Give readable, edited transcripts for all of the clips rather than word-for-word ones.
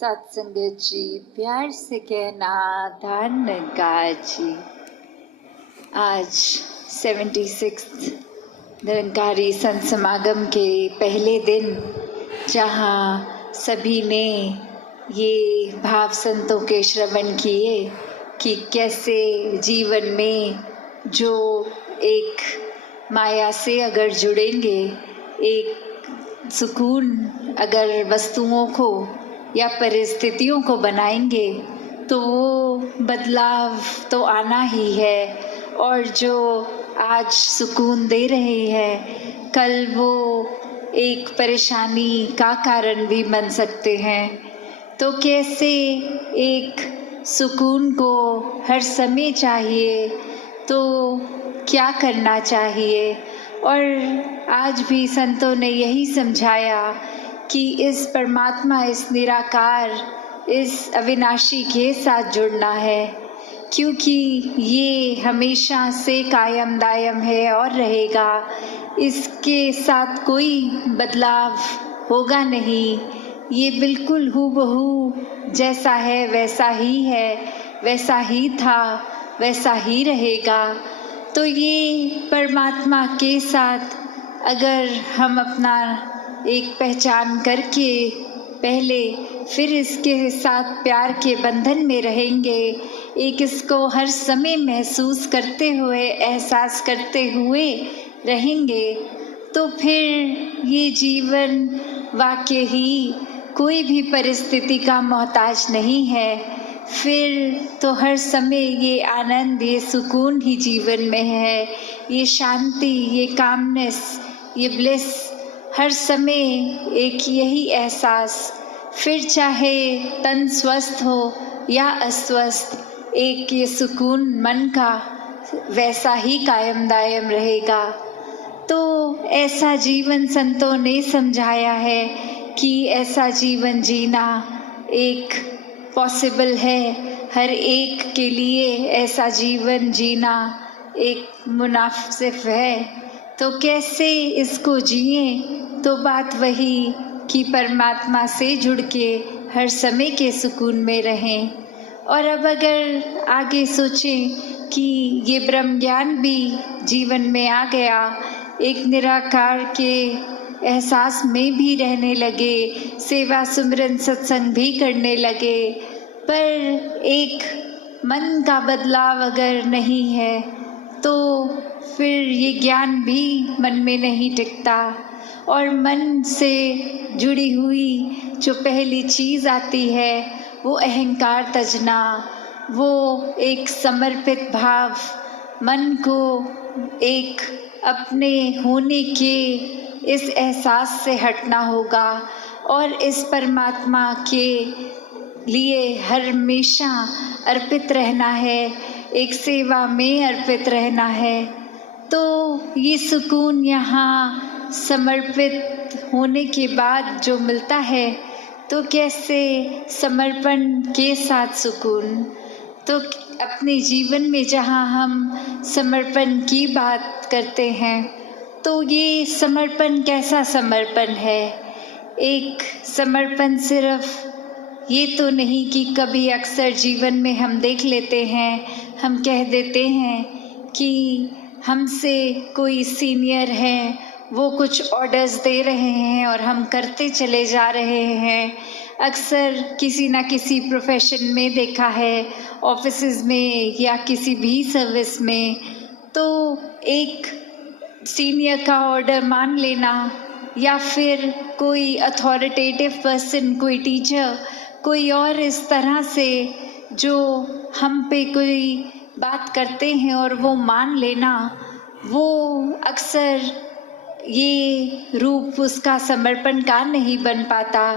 सत्संगत जी, प्यार से कहना धन निरंकार जी। आज 76 निरंकारी संत समागम के पहले दिन, जहाँ सभी ने ये भाव संतों के श्रवण किए कि कैसे जीवन में जो एक माया से अगर जुड़ेंगे, एक सुकून अगर वस्तुओं को या परिस्थितियों को बनाएंगे तो वो बदलाव तो आना ही है। और जो आज सुकून दे रहे हैं, कल वो एक परेशानी का कारण भी बन सकते हैं। तो कैसे एक सुकून को हर समय चाहिए, तो क्या करना चाहिए। और आज भी संतों ने यही समझाया कि इस परमात्मा, इस निराकार, इस अविनाशी के साथ जुड़ना है, क्योंकि ये हमेशा से कायम दायम है और रहेगा। इसके साथ कोई बदलाव होगा नहीं। ये बिल्कुल हूबहू जैसा है वैसा ही है, वैसा ही था, वैसा ही रहेगा। तो ये परमात्मा के साथ अगर हम अपना एक पहचान करके पहले फिर इसके साथ प्यार के बंधन में रहेंगे, एक इसको हर समय महसूस करते हुए, एहसास करते हुए रहेंगे, तो फिर ये जीवन वाकई ही कोई भी परिस्थिति का मोहताज नहीं है। फिर तो हर समय ये आनंद, ये सुकून ही जीवन में है, ये शांति, ये कामनेस, ये ब्लिस, हर समय एक यही एहसास। फिर चाहे तन स्वस्थ हो या अस्वस्थ, एक ये सुकून मन का वैसा ही कायम दायम रहेगा। तो ऐसा जीवन संतों ने समझाया है कि ऐसा जीवन जीना एक पॉसिबल है। हर एक के लिए ऐसा जीवन जीना एक मुनासिब है। तो कैसे इसको जिए, तो बात वही कि परमात्मा से जुड़ के हर समय के सुकून में रहें। और अब अगर आगे सोचें कि ये ब्रह्म ज्ञान भी जीवन में आ गया, एक निराकार के एहसास में भी रहने लगे, सेवा सुमरन सत्संग भी करने लगे, पर एक मन का बदलाव अगर नहीं है तो फिर ये ज्ञान भी मन में नहीं टिकता। और मन से जुड़ी हुई जो पहली चीज़ आती है वो अहंकार तजना, वो एक समर्पित भाव, मन को एक अपने होने के इस एहसास से हटना होगा और इस परमात्मा के लिए हमेशा अर्पित रहना है, एक सेवा में अर्पित रहना है। तो ये सुकून यहाँ समर्पित होने के बाद जो मिलता है, तो कैसे समर्पण के साथ सुकून। तो अपने जीवन में जहाँ हम समर्पण की बात करते हैं, तो ये समर्पण कैसा समर्पण है। एक समर्पण सिर्फ ये तो नहीं कि कभी अक्सर जीवन में हम देख लेते हैं, हम कह देते हैं कि हमसे कोई सीनियर है, वो कुछ ऑर्डर्स दे रहे हैं और हम करते चले जा रहे हैं। अक्सर किसी ना किसी प्रोफेशन में देखा है, ऑफिसेज में या किसी भी सर्विस में, तो एक सीनियर का ऑर्डर मान लेना या फिर कोई अथॉरिटेटिव पर्सन, कोई टीचर, कोई और इस तरह से जो हम पे कोई बात करते हैं और वो मान लेना, वो अक्सर ये रूप उसका समर्पण का नहीं बन पाता,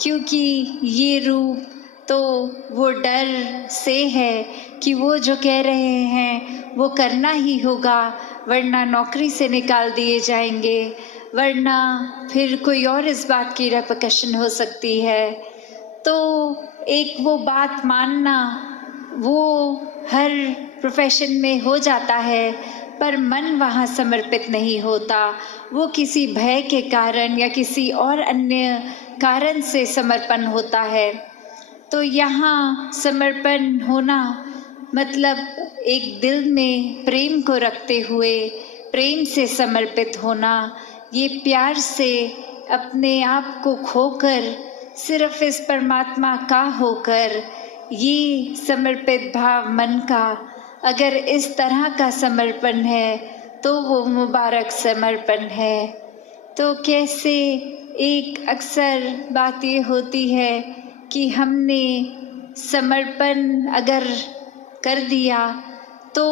क्योंकि ये रूप तो वो डर से है कि वो जो कह रहे हैं वो करना ही होगा, वरना नौकरी से निकाल दिए जाएंगे, वरना फिर कोई और इस बात की रेपकशन हो सकती है। तो एक वो बात मानना वो हर प्रोफेशन में हो जाता है, पर मन वहाँ समर्पित नहीं होता। वो किसी भय के कारण या किसी और अन्य कारण से समर्पण होता है। तो यहाँ समर्पण होना मतलब एक दिल में प्रेम को रखते हुए प्रेम से समर्पित होना, ये प्यार से अपने आप को खोकर सिर्फ इस परमात्मा का होकर, ये समर्पित भाव मन का अगर इस तरह का समर्पण है तो वो मुबारक समर्पण है। तो कैसे एक अक्सर बात ये होती है कि हमने समर्पण अगर कर दिया तो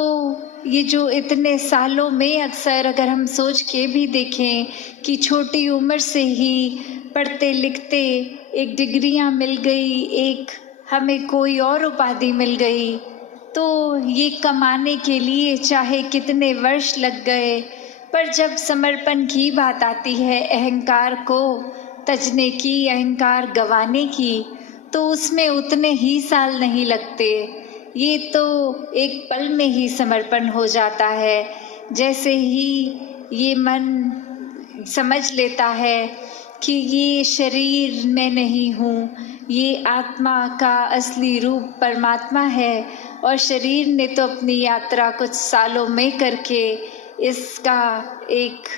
ये जो इतने सालों में अक्सर अगर हम सोच के भी देखें कि छोटी उम्र से ही पढ़ते लिखते एक डिग्रियां मिल गई, एक हमें कोई और उपाधि मिल गई, तो ये कमाने के लिए चाहे कितने वर्ष लग गए, पर जब समर्पण की बात आती है, अहंकार को तजने की, अहंकार गंवाने की, तो उसमें उतने ही साल नहीं लगते। ये तो एक पल में ही समर्पण हो जाता है। जैसे ही ये मन समझ लेता है कि ये शरीर मैं नहीं हूँ, ये आत्मा का असली रूप परमात्मा है और शरीर ने तो अपनी यात्रा कुछ सालों में करके इसका एक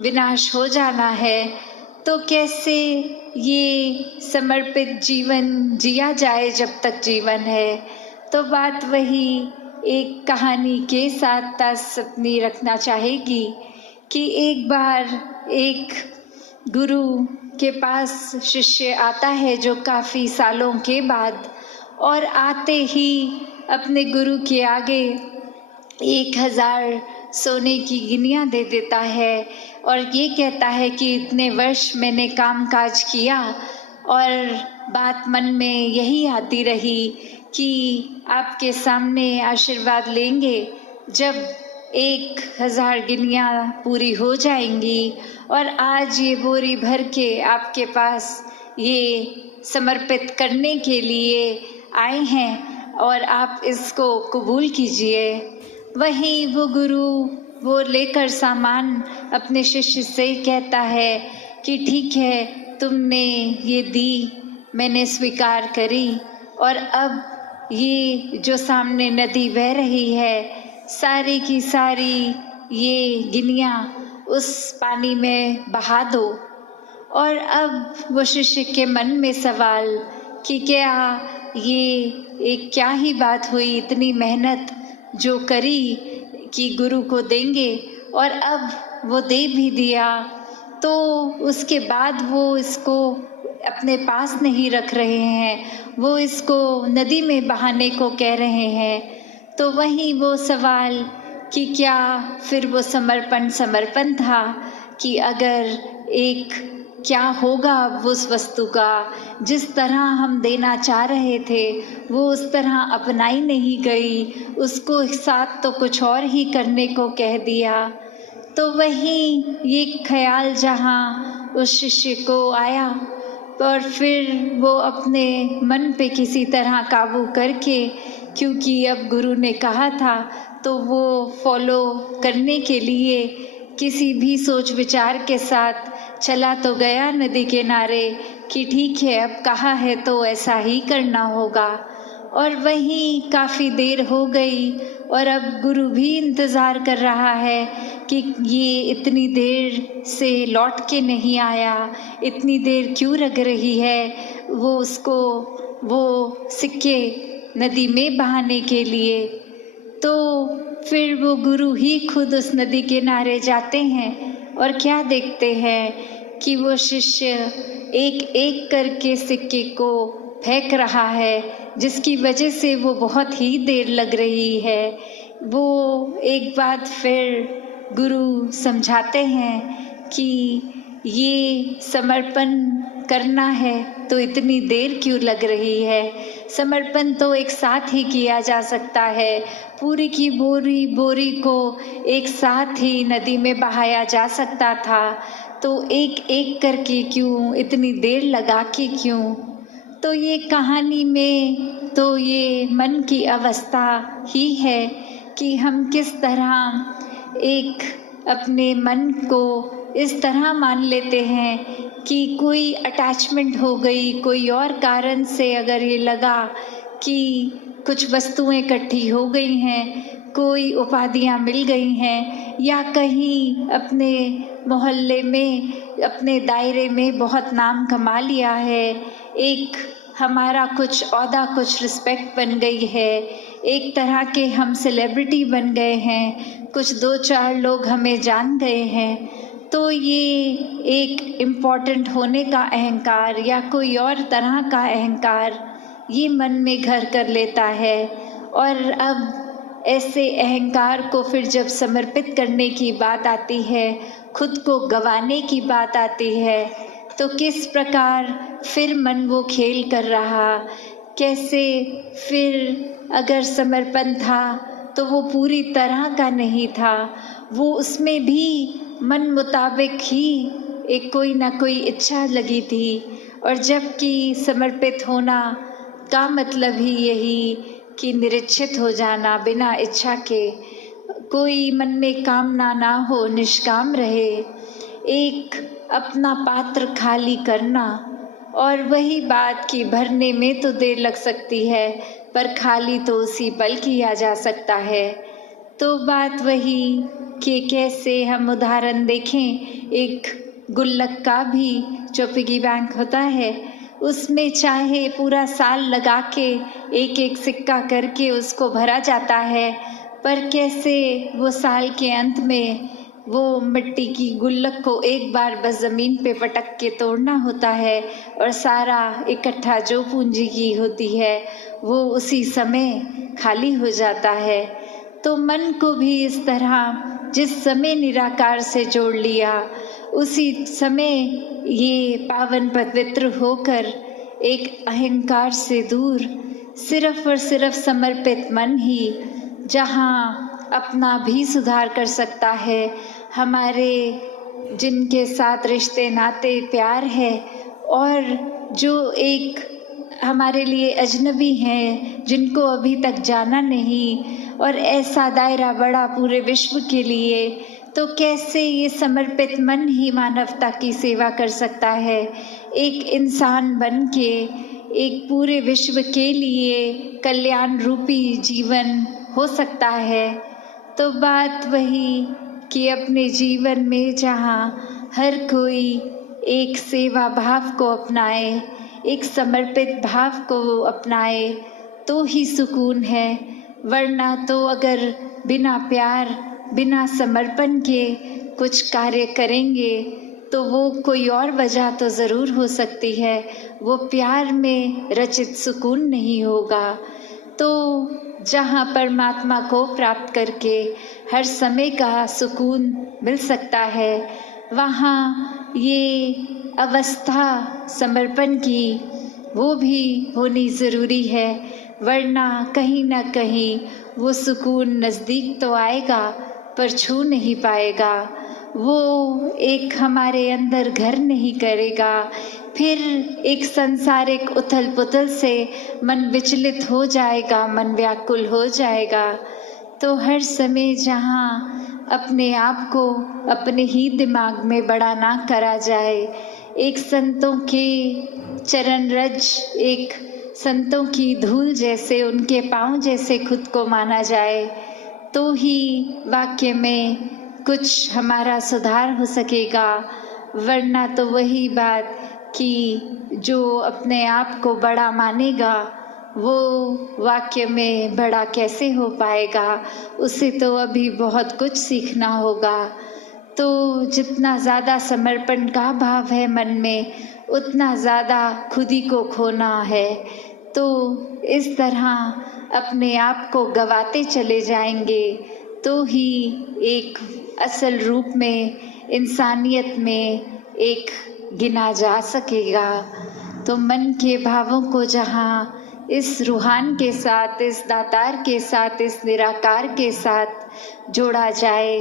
विनाश हो जाना है, तो कैसे ये समर्पित जीवन जिया जाए जब तक जीवन है। तो बात वही एक कहानी के साथ तास अपनी रखना चाहेगी कि एक बार एक गुरु के पास शिष्य आता है जो काफ़ी सालों के बाद, और आते ही अपने गुरु के आगे 1000 सोने की गिनियाँ दे देता है और ये कहता है कि इतने वर्ष मैंने काम काज किया और बात मन में यही आती रही कि आपके सामने आशीर्वाद लेंगे जब 1000 गिनियाँ पूरी हो जाएंगी, और आज ये बोरी भर के आपके पास ये समर्पित करने के लिए आए हैं और आप इसको कबूल कीजिए। वहीं वो गुरु वो लेकर सामान अपने शिष्य से कहता है कि ठीक है, तुमने ये दी, मैंने स्वीकार करी, और अब ये जो सामने नदी बह रही है, सारी की सारी ये गिनियाँ उस पानी में बहा दो। और अब वो शिष्य के मन में सवाल कि क्या ये एक क्या ही बात हुई, इतनी मेहनत जो करी कि गुरु को देंगे और अब वो दे भी दिया, तो उसके बाद वो इसको अपने पास नहीं रख रहे हैं, वो इसको नदी में बहाने को कह रहे हैं। तो वहीं वो सवाल कि क्या फिर वो समर्पण था कि अगर एक क्या होगा उस वस्तु का, जिस तरह हम देना चाह रहे थे वो उस तरह अपनाई नहीं गई, उसको साथ तो कुछ और ही करने को कह दिया। तो वहीं ये ख्याल जहाँ उस शिष्य को आया, और फिर वो अपने मन पे किसी तरह काबू करके, क्योंकि अब गुरु ने कहा था तो वो फॉलो करने के लिए किसी भी सोच विचार के साथ चला तो गया नदी किनारे कि ठीक है, अब कहा है तो ऐसा ही करना होगा। और वहीं काफ़ी देर हो गई और अब गुरु भी इंतज़ार कर रहा है कि ये इतनी देर से लौट के नहीं आया, इतनी देर क्यों लग रही है वो उसको वो सिक्के नदी में बहाने के लिए। तो फिर वो गुरु ही खुद उस नदी किनारे जाते हैं और क्या देखते हैं कि वो शिष्य एक एक करके सिक्के को फेंक रहा है, जिसकी वजह से वो बहुत ही देर लग रही है। वो एक बात फिर गुरु समझाते हैं कि ये समर्पण करना है तो इतनी देर क्यों लग रही है, समर्पण तो एक साथ ही किया जा सकता है, पूरी की बोरी को एक साथ ही नदी में बहाया जा सकता था, तो एक एक करके क्यों, इतनी देर लगा के क्यों। तो ये कहानी में तो ये मन की अवस्था ही है कि हम किस तरह एक अपने मन को इस तरह मान लेते हैं कि कोई अटैचमेंट हो गई, कोई और कारण से अगर ये लगा कि कुछ वस्तुएं इकट्ठी हो गई हैं, कोई उपाधियां मिल गई हैं, या कहीं अपने मोहल्ले में, अपने दायरे में बहुत नाम कमा लिया है, एक हमारा कुछ औहदा, कुछ रिस्पेक्ट बन गई है, एक तरह के हम सेलिब्रिटी बन गए हैं, कुछ 2-4 लोग हमें जान गए हैं, तो ये एक इम्पॉर्टेंट होने का अहंकार या कोई और तरह का अहंकार ये मन में घर कर लेता है। और अब ऐसे अहंकार को फिर जब समर्पित करने की बात आती है, खुद को गंवाने की बात आती है, तो किस प्रकार फिर मन वो खेल कर रहा, कैसे फिर अगर समर्पण था तो वो पूरी तरह का नहीं था, वो उसमें भी मन मुताबिक ही एक कोई ना कोई इच्छा लगी थी। और जबकि समर्पित होना का मतलब ही यही कि निरीक्षित हो जाना, बिना इच्छा के, कोई मन में कामना ना हो, निष्काम रहे, एक अपना पात्र खाली करना। और वही बात कि भरने में तो देर लग सकती है, पर खाली तो उसी पल किया जा सकता है। तो बात वही कि कैसे हम उदाहरण देखें, एक गुल्लक का भी जो पिगी बैंक होता है, उसमें चाहे पूरा साल लगा के एक एक सिक्का करके उसको भरा जाता है, पर कैसे वो साल के अंत में वो मिट्टी की गुल्लक को एक बार बस ज़मीन पे पटक के तोड़ना होता है, और सारा इकट्ठा जो पूंजी की होती है वो उसी समय खाली हो जाता है। तो मन को भी इस तरह जिस समय निराकार से जोड़ लिया, उसी समय ये पावन पवित्र होकर एक अहंकार से दूर सिर्फ और सिर्फ समर्पित मन ही जहाँ अपना भी सुधार कर सकता है, हमारे जिनके साथ रिश्ते नाते प्यार है और जो एक हमारे लिए अजनबी हैं, जिनको अभी तक जाना नहीं, और ऐसा दायरा बड़ा पूरे विश्व के लिए, तो कैसे ये समर्पित मन ही मानवता की सेवा कर सकता है, एक इंसान बन के एक पूरे विश्व के लिए कल्याण रूपी जीवन हो सकता है। तो बात वही कि अपने जीवन में जहाँ हर कोई एक सेवा भाव को अपनाए, एक समर्पित भाव को अपनाए, तो ही सुकून है। वरना तो अगर बिना प्यार, बिना समर्पण के कुछ कार्य करेंगे तो वो कोई और वजह तो ज़रूर हो सकती है, वो प्यार में रचित सुकून नहीं होगा। तो जहाँ परमात्मा को प्राप्त करके हर समय का सुकून मिल सकता है, वहाँ ये अवस्था समर्पण की वो भी होनी ज़रूरी है, वरना कहीं ना कहीं वो सुकून नज़दीक तो आएगा पर छू नहीं पाएगा, वो एक हमारे अंदर घर नहीं करेगा। फिर एक सांसारिक उथल पुथल से मन विचलित हो जाएगा, मन व्याकुल हो जाएगा। तो हर समय जहाँ अपने आप को अपने ही दिमाग में बड़ा ना करा जाए, एक संतों के चरण रज, एक संतों की धूल जैसे, उनके पाँव जैसे खुद को माना जाए, तो ही वाक्य में कुछ हमारा सुधार हो सकेगा। वरना तो वही बात कि जो अपने आप को बड़ा मानेगा वो वाक्य में बड़ा कैसे हो पाएगा, उसे तो अभी बहुत कुछ सीखना होगा। तो जितना ज़्यादा समर्पण का भाव है मन में, उतना ज़्यादा खुद ही को खोना है। तो इस तरह अपने आप को गंवाते चले जाएंगे तो ही एक असल रूप में इंसानियत में एक गिना जा सकेगा। तो मन के भावों को जहाँ इस रूहान के साथ, इस दातार के साथ, इस निराकार के साथ जोड़ा जाए,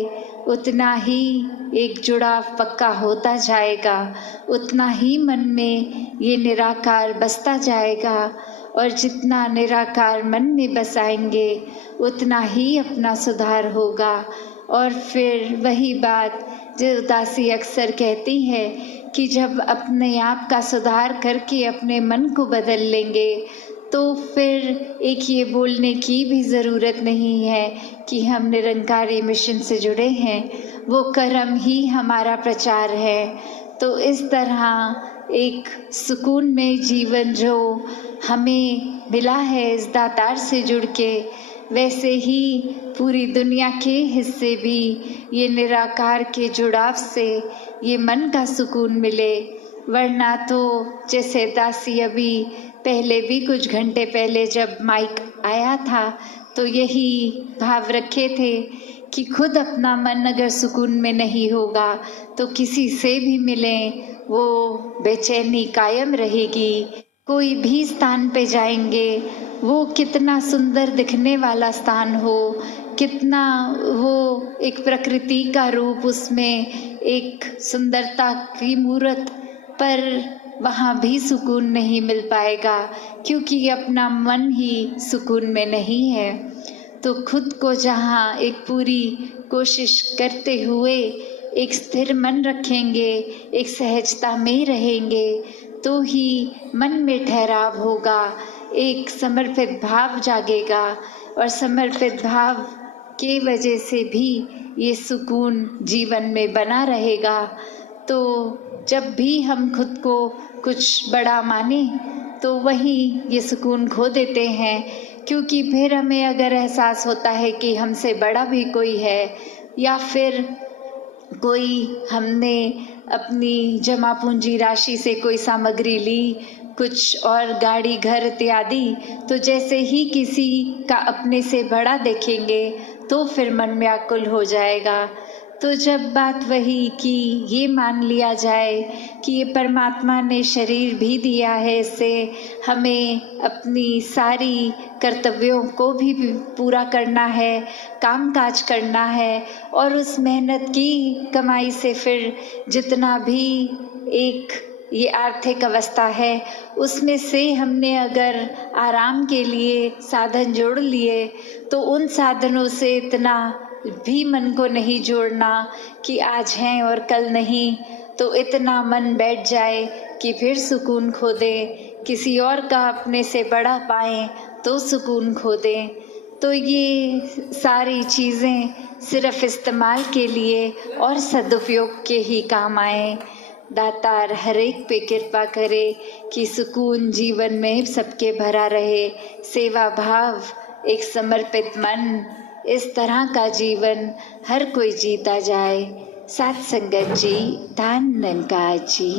उतना ही एक जुड़ाव पक्का होता जाएगा, उतना ही मन में ये निराकार बसता जाएगा। और जितना निराकार मन में बसाएंगे उतना ही अपना सुधार होगा। और फिर वही बात जो उदासी अक्सर कहती है कि जब अपने आप का सुधार करके अपने मन को बदल लेंगे तो फिर एक ये बोलने की भी ज़रूरत नहीं है कि हम निरंकारी मिशन से जुड़े हैं, वो कर्म ही हमारा प्रचार है। तो इस तरह एक सुकून में जीवन जो हमें मिला है इस दातार से जुड़ के, वैसे ही पूरी दुनिया के हिस्से भी ये निराकार के जुड़ाव से ये मन का सुकून मिले। वरना तो जैसे दासी अभी पहले भी कुछ घंटे पहले जब माइक आया था तो यही भाव रखे थे कि खुद अपना मन अगर सुकून में नहीं होगा तो किसी से भी मिलें वो बेचैनी कायम रहेगी। कोई भी स्थान पे जाएंगे वो कितना सुंदर दिखने वाला स्थान हो, कितना वो एक प्रकृति का रूप, उसमें एक सुंदरता की मूर्त, पर वहाँ भी सुकून नहीं मिल पाएगा क्योंकि अपना मन ही सुकून में नहीं है। तो खुद को जहाँ एक पूरी कोशिश करते हुए एक स्थिर मन रखेंगे, एक सहजता में रहेंगे तो ही मन में ठहराव होगा, एक समर्पित भाव जागेगा और समर्पित भाव के वजह से भी ये सुकून जीवन में बना रहेगा। तो जब भी हम खुद को कुछ बड़ा माने तो वहीं ये सुकून खो देते हैं, क्योंकि फिर हमें अगर एहसास होता है कि हमसे बड़ा भी कोई है या फिर कोई हमने अपनी जमा पूंजी राशि से कोई सामग्री ली, कुछ और गाड़ी घर इत्यादि, तो जैसे ही किसी का अपने से बड़ा देखेंगे तो फिर मन व्याकुल हो जाएगा। तो जब बात वही कि ये मान लिया जाए कि ये परमात्मा ने शरीर भी दिया है, इससे हमें अपनी सारी कर्तव्यों को भी पूरा करना है, काम काज करना है और उस मेहनत की कमाई से फिर जितना भी एक ये आर्थिक अवस्था है उसमें से हमने अगर आराम के लिए साधन जोड़ लिए तो उन साधनों से इतना भी मन को नहीं जोड़ना कि आज हैं और कल नहीं, तो इतना मन बैठ जाए कि फिर सुकून खो दे, किसी और का अपने से बड़ा पाएं तो सुकून खो दें। तो ये सारी चीज़ें सिर्फ इस्तेमाल के लिए और सदुपयोग के ही काम आए। दातार हर एक पे कृपा करे कि सुकून जीवन में सबके भरा रहे, सेवा भाव, एक समर्पित मन, इस तरह का जीवन हर कोई जीता जाए। साथ संगत जी, धन निरंकार जी।